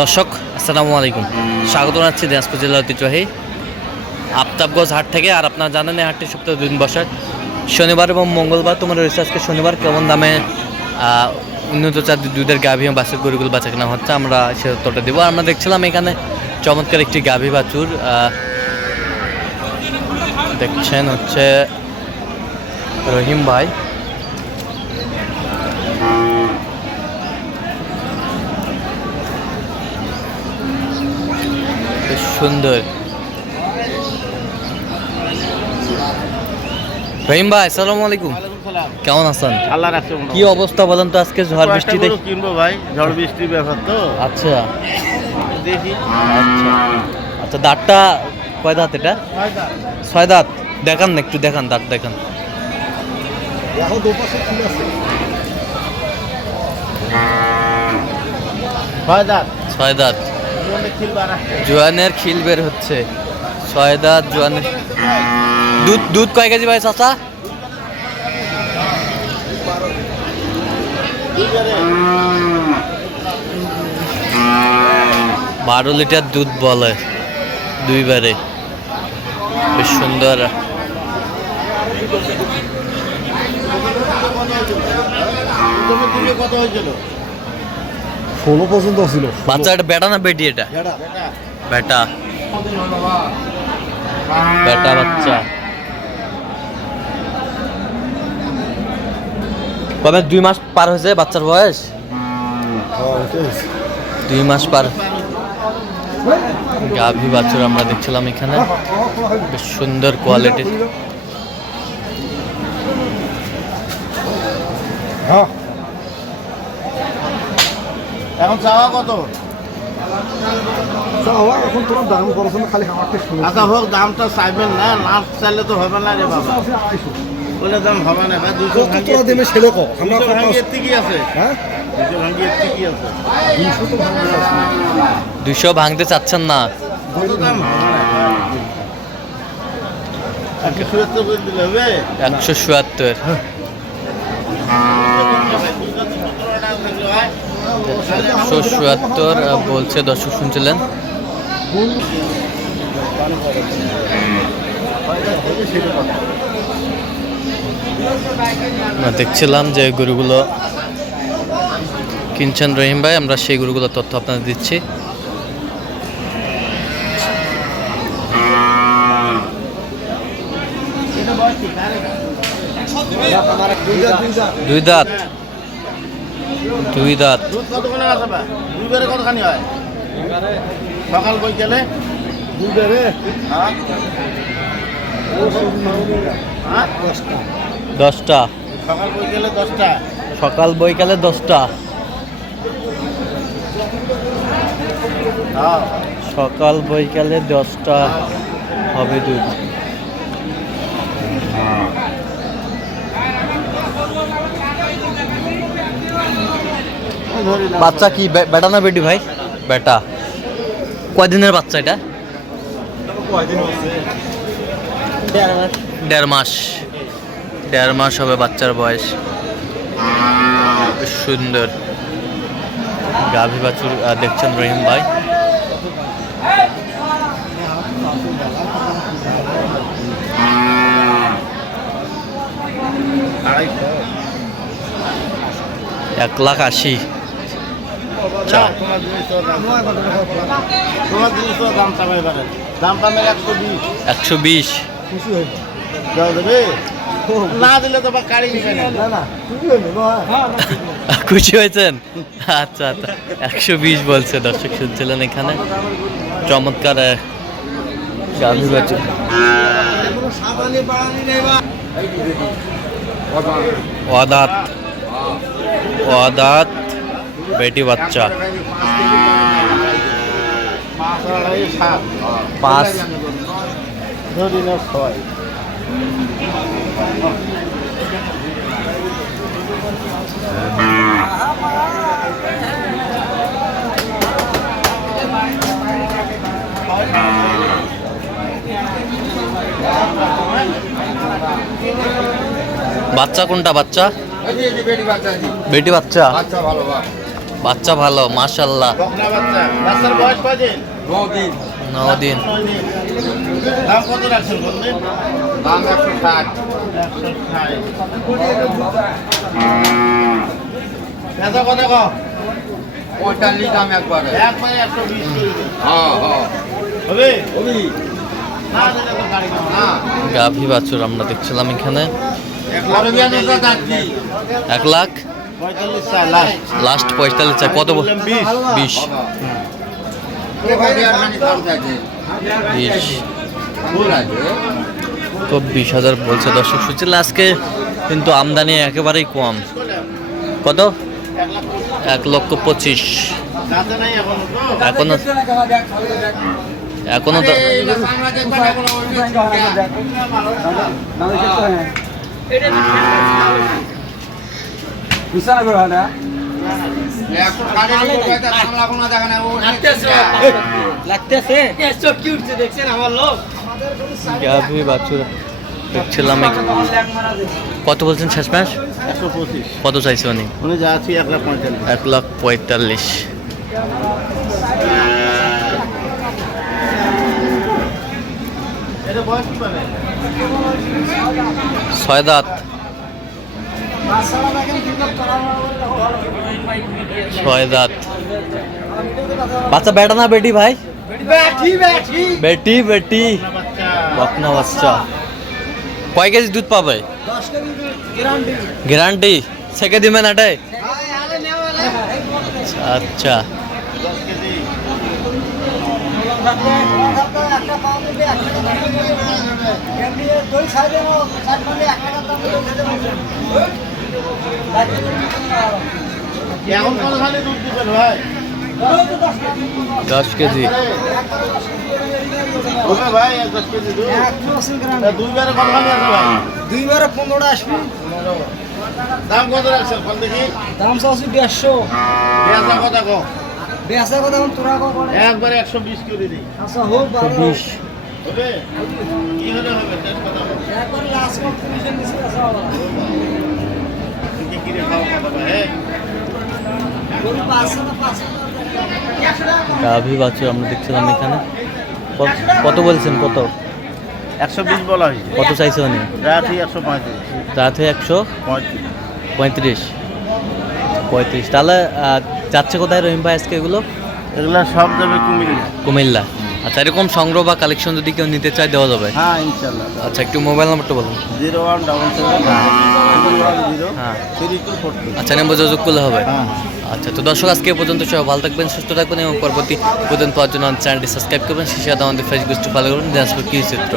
দর্শক, আসসালামু আলাইকুম। স্বাগত জানাচ্ছি দিনাজপুর জেলার ঐতিহ্যবাহী আফতাবগঞ্জ হাট থেকে। আর আপনারা জানেন এই হাটটি সপ্তাহে দুদিন বসার শনিবার এবং মঙ্গলবার তোমার রয়েছে আজকে শনিবার। কেমন দামে উন্নত চাঁদের দুধের গাভী এবং বাছুর গরুগুলো বাচ্চা কেনা হচ্ছে, আমরা সে উত্তরটা দেবো। আমরা দেখছিলাম এখানে চমৎকার একটি গাভী বাছুর দেখছেন হচ্ছে রহিম ভাই। বেশ সুন্দর। রহিম ভাই আসসালামু আলাইকুম। কেমন আছেন? আল্লাহ রাখছে কি অবস্থা বলেন তো আজকে ঝড় বৃষ্টি দেখ। কিনবো ভাই ঝড় বৃষ্টির ব্যাপার তো। আচ্ছা। দেখি। আচ্ছা। আচ্ছা দাঁতটা কয় দাঁত এটা? ছয় দাঁত। দেখান না একটু দেখান দাঁত দেখান। হয় দাঁত ছয় দাঁত। জোয়ানের খিল বের হচ্ছে। ছয় দাঁত জোয়ানের দুধ দুধ কয় কেজি ভাই চাচা? বারো লিটার দুধ বলে দুইবারে। বেশ সুন্দর। কত হয়েছিল? ষোলো পর্যন্ত ছিল। বাচ্চা এটা বেটা না বেটি এটা? বেটা। বেটা। বাচ্চা। কবে দুই মাস পার হয়েছে বাচ্চার বয়স? দুই মাস পার। গাভী বাছুর আমরা দেখছিলাম এখানে। বেশ সুন্দর কোয়ালিটির হ্যাঁ। এখন চাওয়া কত চাওয়া এখন তোমার দাম করছ খালি আমাকে শুনে আচ্ছা হোক দামটা চাইবেন না না চাইলে তো হবে না রে বাবা বলে দাম হবে না ভাই দুশো দেবে আমরা আছে হ্যাঁ দুশো ভাঙতে চাচ্ছেন না একশো হবে একশো বলছে, দর্শক শুনছিলেন। দেখছিলাম যে গরুগুলো কিনছেন রহিম ভাই, আমরা সেই গরুগুলোর তথ্য আপনাদের দিচ্ছি। দুই দাঁত। দুই দাঁত। দুধ কতক্ষণে আছে ভাই দুইবারে কতখানি হয়? সকাল বৈকালে দুইবারে হ্যাঁ? হ্যাঁ? দশটা। সকাল বৈকালে দশটা? সকাল বৈকালে দশটা। হ্যাঁ। সকাল বৈকালে দশটা। হবে দুধ বাচ্চা কি বেটা না বেটি ভাই? বেটা। কয়দিনের বাচ্চা এটা? দেড় মাস। দেড় মাস হবে বাচ্চার বয়স। সুন্দর। গাভী বাছুর দেখছেন রহিম ভাই? এক লাখ আশি। পাবে একশো বিশ। না দিলে তো বা কাড়ি নিবে না। না না খুশি হয়েছেন? আচ্ছা আচ্ছা। একশো বিশ বলছে দর্শক শুনছিলেন এখানে। চমৎকার অদাত। অদাত। বেটি বাচ্চা। পাঁচ। আড়াই ধরি না ছয় বাচ্চা কোনটা বাচ্চা বেটি বাচ্চা বেটি বাচ্চা। ভালো বাচ্চা ভালো মাশাল্লাহ নদিন। পঁয়তাল্লিশ দাম একবারে। দিন। হ্যাঁ হ্যাঁ। গাভী বাছুর আমরা দেখছিলাম এখানে। এক লাখ? লাস্ট পঁয়তাল্লিশ চাই কত বিশ। বিশ। বিশ। ফুল আছে তো বিশ হাজার বলছে দর্শক সুচিল আজকে কিন্তু আমদানি একেবারেই কম। কত? এক লক্ষ পঁচিশ। নাই এখন তো এখনও বিশাল করে হয় না? দেখছিলাম কত বলছেন শেষ মাস কত চাইছে উনি? উনি যা আছি এক লাখ পঁয়তাল্লিশ। এক লাখ পঁয়তাল্লিশ এটা বয়স ছয় দাঁত। ছয় বাচ্চা বেটা না বেটি ভাই? বেটি বেটি। বকনা বাচ্চা। কয় কেজি দুধ পাবে? গ্যারান্টি। সেকে দিবেন এটাই আচ্ছা। কেজি এখন কত দুধ দিবেন ভাই? দশ কেজি। ভাই দশ কেজি দুইবারে কত আছে ভাই? দুইবারে পনেরোটা আসবি। দাম কত রাখছেন ফোন দেখি? দাম চাচ্ছি দেড়শো। পেঁয়াজা কথা কো বেচা কথা এখন তোরা কখন একবারে একশো বিশ করে দিই। আচ্ছা হোক বিশ। হবে? কি হলে হবে? কথা একবার লাস্ট আচ্ছা গাভী বাছুর আমরা দেখছিলাম এখানে। কত- বলছেন কত? একশো বিশ বলা হয়েছে। কত চাইছে উনি? রাত্রি একশো পঁয়ত্রিশ। রাতে একশো পঁয়ত্রিশ। পঁয়ত্রিশ। পঁয়ত্রিশ। তাহলে যাচ্ছে কোথায় রহিম ভাই আজকে এগুলো? এগুলা সব যাবে কুমিল্লা। কুমিল্লা। আচ্ছা এরকম সংগ্রহ বা কালেকশন যদি কেউ নিতে চায় দেওয়া যাবে? হ্যাঁ ইনশাল্লাহ আচ্ছা একটু মোবাইল নাম্বারটা বলুন। Zero one double seven one zero হ্যাঁ। থ্রি টু ফোর আচ্ছা নম্বর যোগাযোগ করলে হবে? হ্যাঁ। আচ্ছা তো দর্শক আজকে পর্যন্ত সবাই ভালো থাকবেন সুস্থ থাকবেন এবং পরবর্তী পর্যন্ত পাওয়ার জন্য চ্যানেলটি সাবস্ক্রাইব করবেন সেই সাথে আমাদের ফেসবুক ফলো করবেন দিনাজপুর কি চিত্র